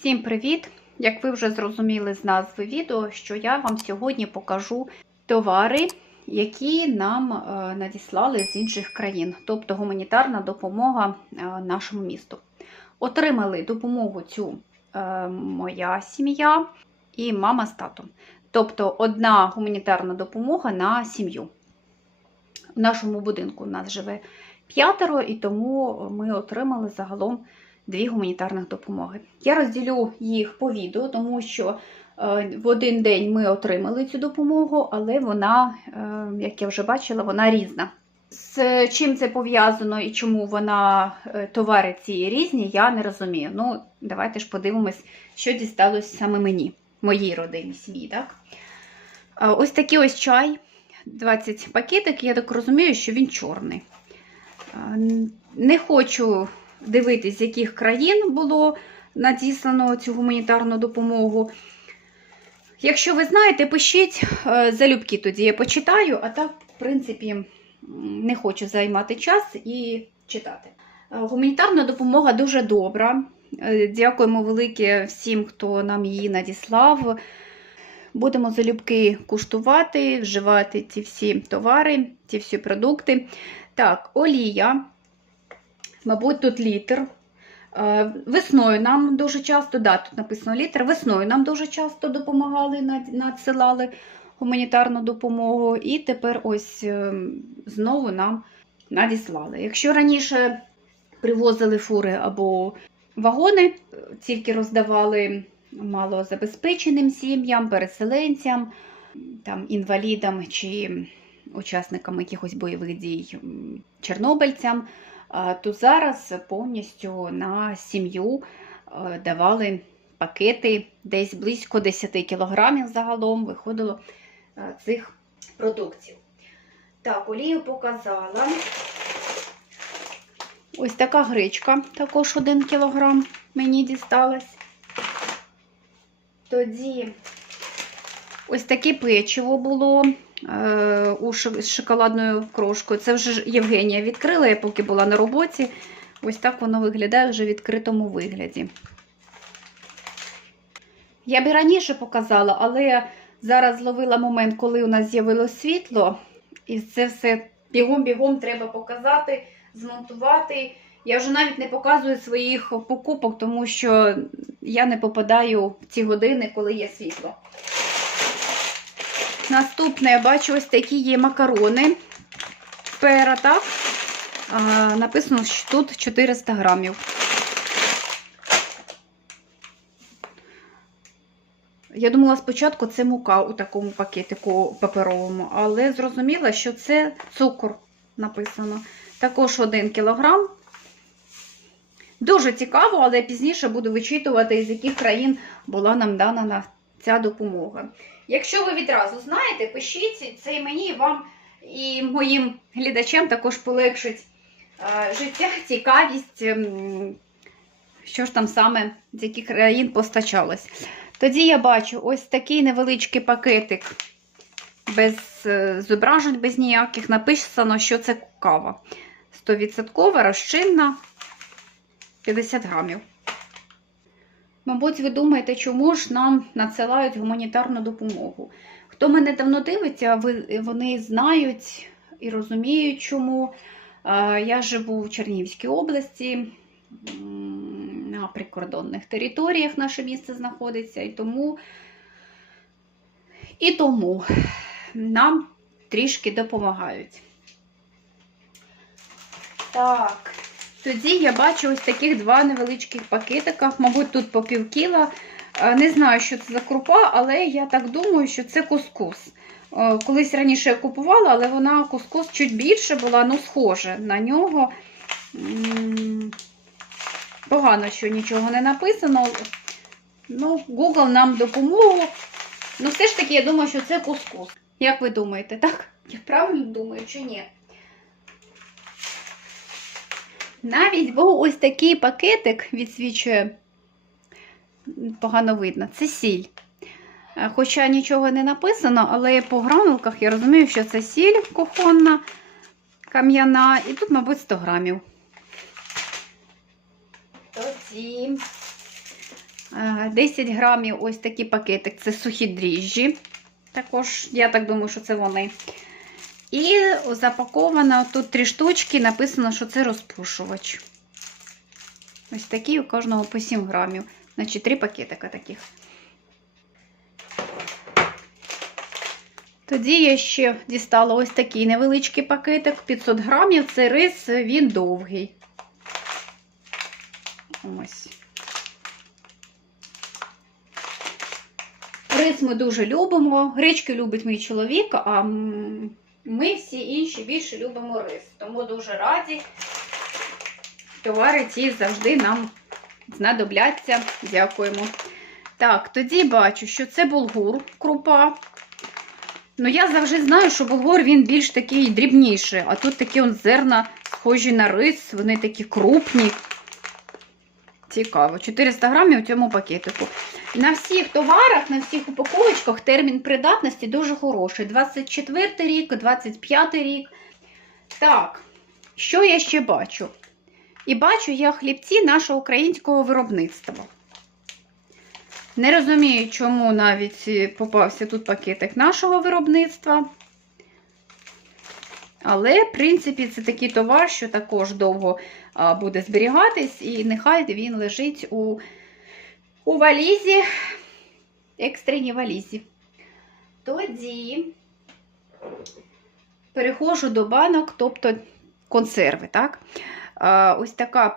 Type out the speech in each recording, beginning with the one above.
Всім привіт! Як ви вже зрозуміли з назви відео, що я вам сьогодні покажу товари, які нам е, надіслали з інших країн, тобто гуманітарна допомога е, нашому місту. Отримали допомогу цю е, моя сім'я і мама з татом. Тобто одна гуманітарна допомога на сім'ю. В нашому будинку у нас живе п'ятеро, і тому ми отримали загалом дві гуманітарних допомоги. Я розділю їх по відео, тому що е, в один день ми отримали цю допомогу, але вона, е, як я вже бачила, вона різна. З чим це пов'язано і чому вона е, товари ці різні, я не розумію. Ну, давайте ж подивимось, що дісталось саме мені, моїй родині сім'ї. Так? Ось такий ось чай, 20 пакетик, я так розумію, що він чорний. Не хочу дивитись, яких країн було надіслано цю гуманітарну допомогу. Якщо ви знаєте, пишіть е, залюбки тоді я почитаю, а так, в принципі, не хочу займати час і читати. Е, Гуманітарна допомога дуже добра. Е, Дякуємо велике всім, хто нам її надіслав. Будемо залюбки куштувати, вживати ці всі товари, ці всі продукти. Так, олія. Мабуть, тут літр. Е, Весною нам дуже часто, да, тут написано літр, весною нам дуже часто допомагали, надсилали гуманітарну допомогу. І тепер ось е, знову нам надіслали. Якщо раніше привозили фури або вагони, е, тільки роздавали малозабезпеченим сім'ям, переселенцям, там, інвалідам чи учасникам якихось бойових дій, чорнобильцям, то зараз повністю на сім'ю е, давали пакети десь близько 10 кілограмів загалом виходило е, цих продуктів. Так, олію показала. Ось така гречка, також 1 кілограм мені дісталась. Тоді ось таке печиво було у з шоколадною крошкою. Це вже Євгенія відкрила, я поки була на роботі. Ось так воно виглядає вже в відкритому вигляді. Я б раніше показала, але зараз зловила момент, коли у нас з'явилось світло, і це все бігом-бігом треба показати, змонтувати. Я вже навіть не показую своїх покупок, тому що я не попадаю в ці години, коли є світло. Наступне, я бачу ось такі є макарони. Пера, так? Написано, що тут 400 грамів. Я думала спочатку це мука у такому пакетику паперовому, але зрозуміла, що це цукор написано. Також 1 кілограм. Дуже цікаво, але пізніше буду вичитувати, з яких країн була нам дана на ця допомога. Якщо ви відразу знаєте, пишіть це і мені, і вам, і моїм глядачам також полегшить е, життя, цікавість, ем, що ж там саме з яких країн постачалось. Тоді я бачу ось такий невеличкий пакетик без е, зображень, без ніяких. Написано, що це кава. 100% розчинна 50 грамів. Мабуть, ви думаєте, чому ж нам надсилають гуманітарну допомогу? Хто мене давно дивиться, вони знають і розуміють, чому. Я живу в Чернігівській області, на прикордонних територіях наше місце знаходиться, і тому, і тому нам трішки допомагають. Так. Тоді я бачу ось таких два невеличких пакетика, мабуть, тут по пів кіла. Е, Не знаю, що це за крупа, але я так думаю, що це кускус. Е, Колись раніше я купувала, але вона кускус чуть більше була, ну, схоже на нього. Погано, що нічого не написано. Ну, Google нам допомогу. Ну, все ж таки, я думаю, що це кускус. Як ви думаєте, так? Я правильно думаю, чи ні? Навіть був ось такий пакетик відсвічує, погано видно, це сіль. Е, Хоча нічого не написано, але по гранулках я розумію, що це сіль кухонна, кам'яна, і тут, мабуть, 100 грамів. Тоді Е, 10 грамів ось такий пакетик це сухі дріжджі. Також, я так думаю, що це вони. І запаковано тут три штучки, написано, що це розпушувач. Ось такі у кожного по 7 грамів. Значить, три пакетика таких. Тоді я ще дістала ось такий невеличкий пакетик, 500 грамів. Це рис, він довгий. Ось. Рис ми дуже любимо. Гречки любить мій чоловік, а ми всі інші більше любимо рис. Тому дуже раді. Товари ці завжди нам знадобляться. Дякуємо. Так, тоді бачу, що це булгур, крупа. Ну, я завжди знаю, що булгур він більш такий дрібніший, а тут такі он зерна схожі на рис, вони такі крупні. Цікаво. 400 грамів у цьому пакетику. На всіх товарах, на всіх упаковочках термін придатності дуже хороший. 24 рік, 25 рік. Так, що я ще бачу? І бачу я хлібці нашого українського виробництва. Не розумію, чому навіть е, попався тут пакетик нашого виробництва. Але, в принципі, це такий товар, що також довго буде зберігатись, і нехай він лежить у, у валізі, екстреній валізі. Тоді переходжу до банок, тобто консерви. так? Ось така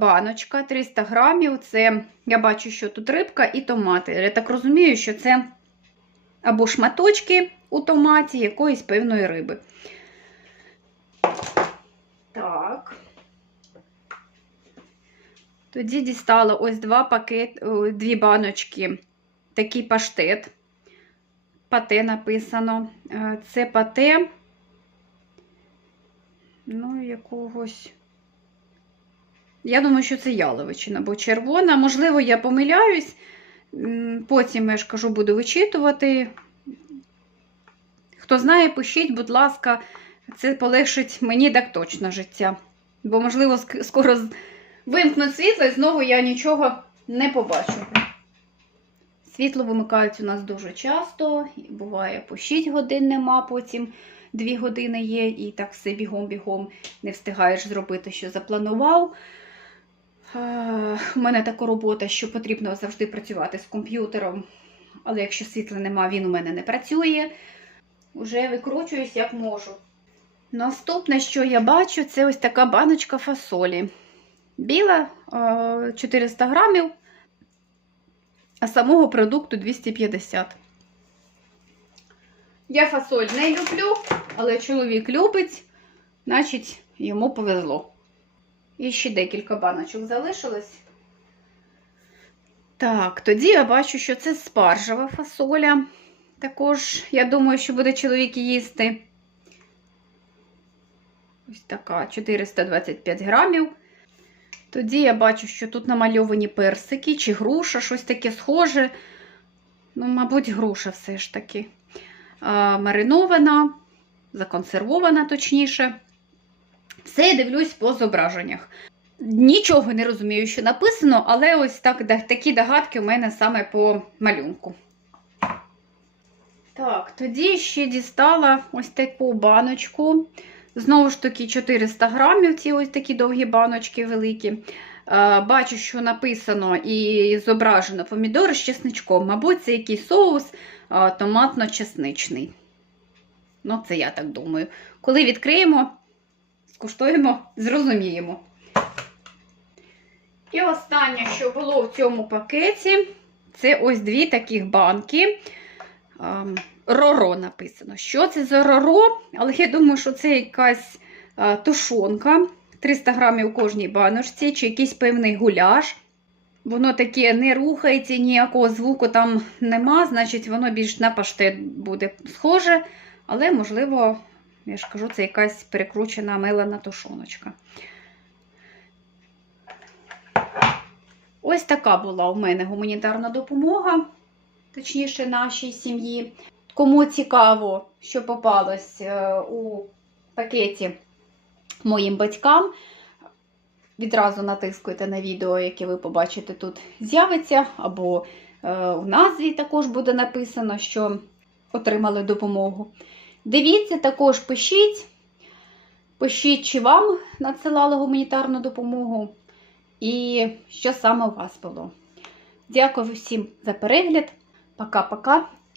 баночка 300 грамів. Це я бачу, що тут рибка і томати. Я так розумію, що це або шматочки у томаті якоїсь певної риби. Так. Тоді дістала ось два пакет, дві баночки, такий паштет. Пате написано. Е, Це пате, ну, якогось. Я думаю, що це яловичина або червона. Можливо, я помиляюсь. Потім, я ж кажу, буду вичитувати. Хто знає, пишіть, будь ласка, це полегшить мені так точно життя. Бо, можливо, скоро вимкнуть світло і знову я нічого не побачу. Світло вимикають у нас дуже часто. Буває по 6 годин нема, потім 2 години є, і так все бігом-бігом не встигаєш зробити, що запланував. У мене така робота, що потрібно завжди працювати з комп'ютером, але якщо світла нема, він у мене не працює. Уже викручуюсь як можу. Наступне, що я бачу, це ось така баночка фасолі. Біла е, 400 грамів, а самого продукту 250. Я фасоль не люблю, але чоловік любить, значить, йому повезло. І ще декілька баночок залишилось. Так, тоді я бачу, що це спаржева фасоля. Також, я думаю, що буде чоловік їсти. Ось така 425 грамів. Тоді я бачу, що тут намальовані персики чи груша, щось таке схоже. Ну, мабуть, груша все ж таки. А, маринована, законсервована, точніше. Все я дивлюсь по зображеннях. Нічого не розумію, що написано, але ось так, такі догадки у мене саме по малюнку. Так, тоді ще дістала ось таку баночку. Знову ж таки, 400 грамів, ці ось такі довгі баночки великі. Е, Бачу, що написано і зображено помідори з чесничком. Мабуть, це якийсь соус е, томатно-чесничний. Ну, це я так думаю. Коли відкриємо, скуштуємо, зрозуміємо. І останнє, що було в цьому пакеті, це ось дві таких банки. Роро написано. Що це за роро? Але я думаю, що це якась а, тушонка. 300 грамів у кожній баночці, чи якийсь певний гуляш. Воно таке не рухається, ніякого звуку там нема, значить, воно більш на паштет буде схоже. Але, можливо, я ж кажу, це якась перекручена мелена тушоночка. Ось така була у мене гуманітарна допомога, точніше, нашій сім'ї. Кому цікаво, що попалось е, у пакеті моїм батькам, відразу натискуєте на відео, яке ви побачите тут з'явиться, або е, у назві також буде написано, що отримали допомогу. Дивіться, також пишіть. Пишіть, чи вам надсилали гуманітарну допомогу, і що саме у вас було. Дякую всім за перегляд. Пока-пока